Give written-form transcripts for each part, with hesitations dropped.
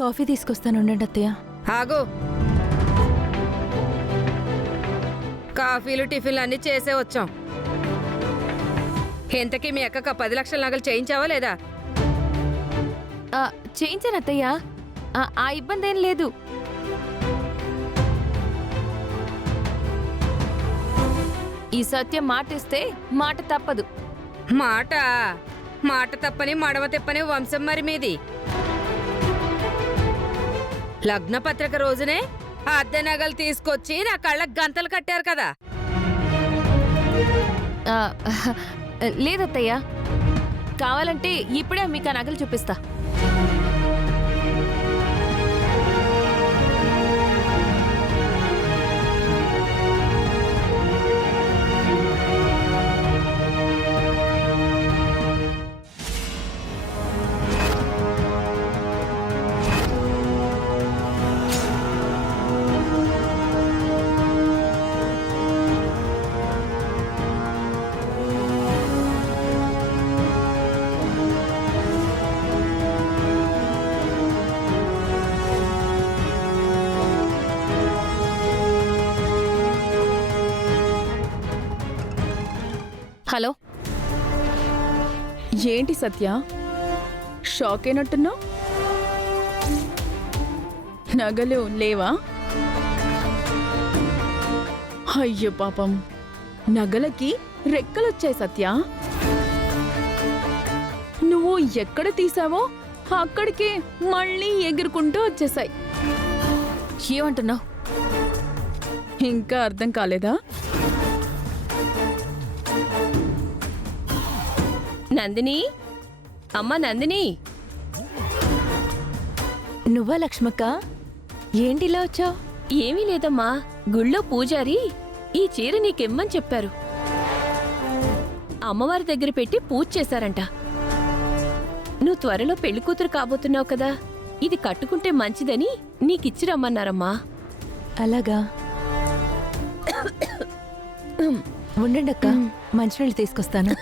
Coffee తీసుకొస్తాను ఉండండి అత్తయ్య. ఆగు. కాఫీలు టిఫిన్లు అన్నీ చేసే వచ్చాం. ఇంతకీ మీ అక్కక 10 లక్షల నగలు చేయించావా లేదా? చేయించాను అత్తయ్య, ఆ ఇబ్బంది ఏం లేదు. ఈ సత్యం మాట ఇస్తే మాట తప్పదు. మాట మాట తప్పని మడమ తిప్పని వంశం మరి మీది. లగ్న పత్రిక రోజునే ఆ అద్దె నగలు తీసుకొచ్చి నా కళ్ళకు గంతలు కట్టారు కదా. ఆ, లేదత్తయ్య, కావాలంటే ఇప్పుడే మీకు ఆ నగలు చూపిస్తా. హలో, ఏంటి సత్య, షాక్ అయినట్టున్నావు? నగలు లేవా? అయ్యో పాపం, నగలకి రెక్కలొచ్చాయి సత్య. నువ్వు ఎక్కడ తీసావో అక్కడికే మళ్ళీ ఎగురుకుంటూ వచ్చేసాయి. ఏమంటున్నావు? ఇంకా అర్థం కాలేదా? నందిని, అమ్మ నందిని. నువ్వా లక్ష్మక్క? ఏంటి ఇలా వచ్చావు? ఏమీ లేదమ్మా, గుళ్ళో పూజారి ఈ చీర నీకెమ్మని చెప్పారు. అమ్మవారి దగ్గర పెట్టి పూజ చేశారంట. నువ్వు త్వరలో పెళ్లి కూతురు కాబోతున్నావు కదా, ఇది కట్టుకుంటే మంచిదని నీకిచ్చి రమ్మన్నారమ్మా. అలాగా, ఉండండి అక్క, మంచినీళ్ళు తీసుకొస్తాను.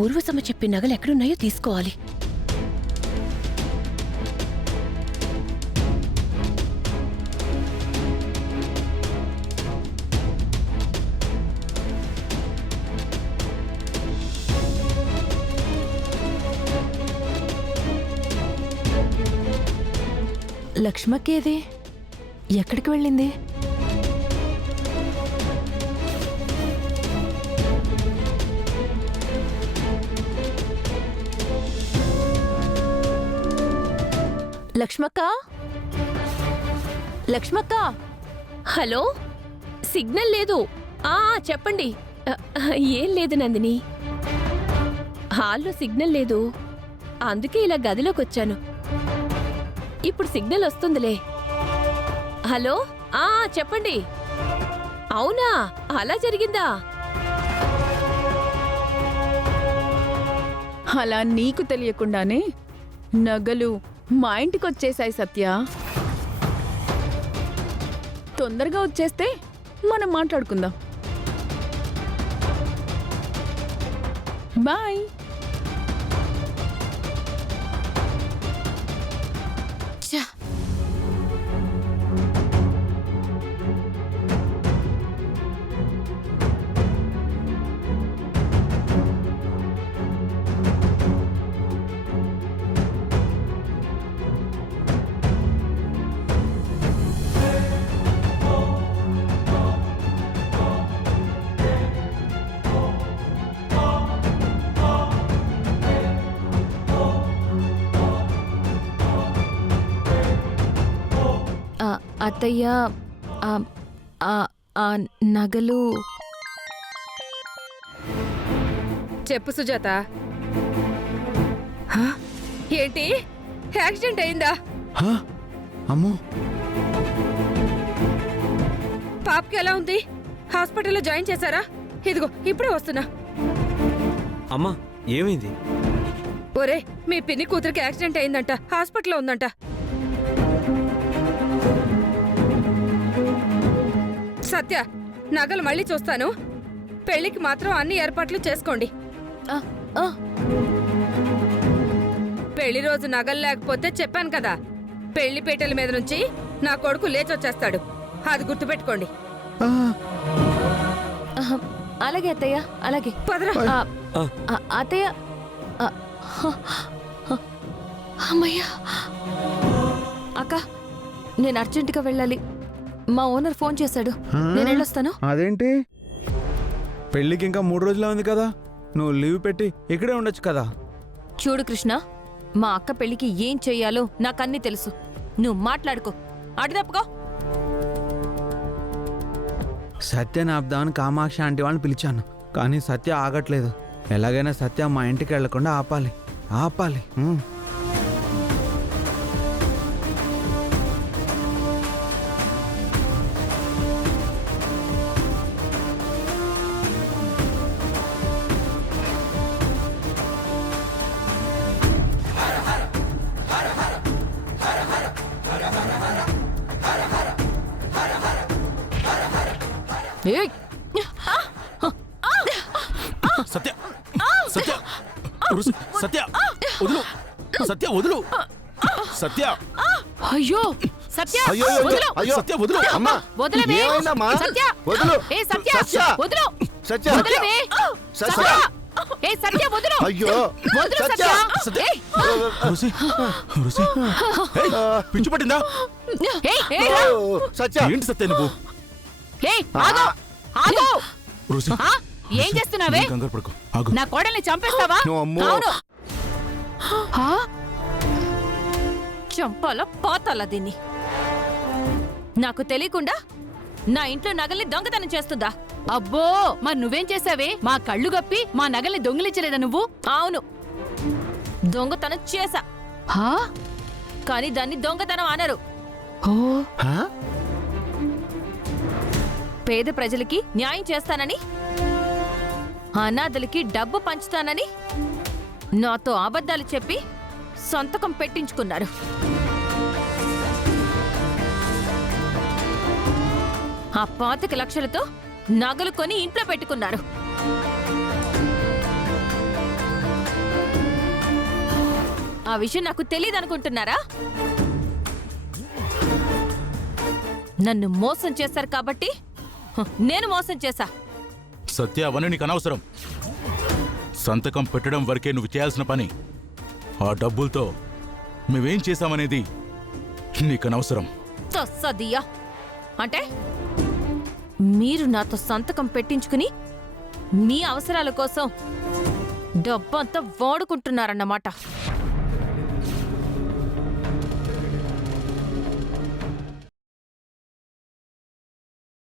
ఊర్వశమ్మ చెప్పి నగలు ఎక్కడున్నాయో తీసుకోవాలి. లక్ష్మక్కేది ఎక్కడికి వెళ్ళింది? లక్ష్మక్క, లక్ష్మక్క. హలో, సిగ్నల్ లేదు. చెప్పండి. ఏం లేదు నందిని, హాల్లో సిగ్నల్ లేదు, అందుకే ఇలా గదిలోకొచ్చాను. ఇప్పుడు సిగ్నల్ వస్తుందిలే. హలో, చెప్పండి. అవునా, అలా జరిగిందా? అలా నీకు తెలియకుండానే నగలు మా ఇంటికొచ్చేసాయి సత్య. తొందరగా వచ్చేస్తే మనం మాట్లాడుకుందాం. బాయ్. అత్తయ్య, నగలు. చెప్పు సుజాత. ఏంటి, యాక్సిడెంట్ అయిందా? అమ్మో, పాపకి ఎలా ఉంది? హాస్పిటల్లో జాయిన్ చేశారా? ఇదిగో ఇప్పుడే వస్తున్నా. అమ్మా ఏమైంది? ఒరే, మీ పిన్ని కూతురికి యాక్సిడెంట్ అయిందంట, హాస్పిటల్లో ఉందంట. సత్య, నగలు మళ్ళీ చూస్తాను, పెళ్లికి మాత్రం అన్ని ఏర్పాట్లు చేసుకోండి. పెళ్లి రోజు నగలు లేకపోతే చెప్పాను కదా, పెళ్లి పీటల మీద నుంచి నా కొడుకు లేచొచ్చేస్తాడు. అది గుర్తుపెట్టుకోండి. ఆ, ఆహా, అలాగే అత్తయ్య, అలాగే. పదరా. అత్తయ్య, ఆ, హ, హ, అమ్మయ్యా. అక్క, నేను అర్జెంటుగా వెళ్ళాలి. మా ఓనర్ ఫోన్ చేశాడు. నేను వెళ్ళొస్తాను. అదేంటి పెళ్ళికి ఇంకా 3 రోజులే ఉంది కదా, నువ్వు లీవ్ పెట్టి ఇక్కడే ఉండొచ్చు కదా. చూడు కృష్ణ, మా అక్క పెళ్లికి ఏం చెయ్యాలో నాకన్నీ తెలుసు. నువ్వు మాట్లాడుకో, అటు తప్పుకో. సత్యని ఆపుదామని కామాక్షి ఆంటీ వాళ్ళని పిలిచాను, కానీ సత్య ఆగట్లేదు. ఎలాగైనా సత్య మా ఇంటికి వెళ్లకుండా ఆపాలి, ఆపాలి. ఏయ్! సత్య సత్య ఉరుసు. సత్య వదులు. సత్య వదులు. సత్య అయ్యో సత్య, అయ్యో వదులు. అయ్యో సత్య వదులు. అమ్మా వదలవే. ఏమైందమ్మా? సత్య, వదులు. ఏ సత్య, సత్య. వదులు. సత్య వదలవే. సత్య. ఏ సత్య, వదులు. అయ్యో వదులు సత్య. సత్య. సత్య. ఏయ్! ఉరుసి. ఉరుసి. ఏయ్, పిచ్చి పట్టిందా? ఏయ్, ఏయ్, రా. సత్య ఏంటి సత్య నువ్వు? ఏయ్, ఆగు, ఆగు. ఉరుసి. ఆ? ఏం చేస్తున్నావే? కంగారు పడుకో. ఆగు. నా కోడల్ని చంపేస్తావా? అమ్మో. అవును. ఆ? చంపాలా పాతాలా దీన్ని? నాకు తెలియకుండా నా ఇంట్లో నగల్ని దొంగతనం చేస్తుందా? అబ్బో మరి నువ్వేం చేసావే? మా కళ్ళు గప్పి మా నగల్ని దొంగిలించలేదా నువ్వు? అవును, దొంగతనం చేశా. హా? కానీ దాన్ని దొంగతనం అనరు. ఓ హా? పేద ప్రజలకి న్యాయం చేస్తానని, అనాథలకి డబ్బు పంచుతానని నాతో అబద్ధాలు చెప్పి సంతకం పెట్టించుకున్నారు. ఆ 25 లక్షలతో నగలు కొని ఇంట్లో పెట్టుకున్నారు. ఆ విషయం నాకు తెలియదనుకుంటున్నారా? నన్ను మోసం చేశారు కాబట్టి నేను మోసం చేశా. సత్య అవన్నీ నీకు అనవసరం. సంతకం పెట్టడం వరకే నువ్వు చేయాల్సిన పని. ఆ డబ్బులతో మేమేం చేశామనేది నీకు అనవసరం. తస్సదియా అంటే మీరు నాతో సంతకం పెట్టించుకుని మీ అవసరాల కోసం డబ్బంతా వాడుకుంటున్నారన్నమాట.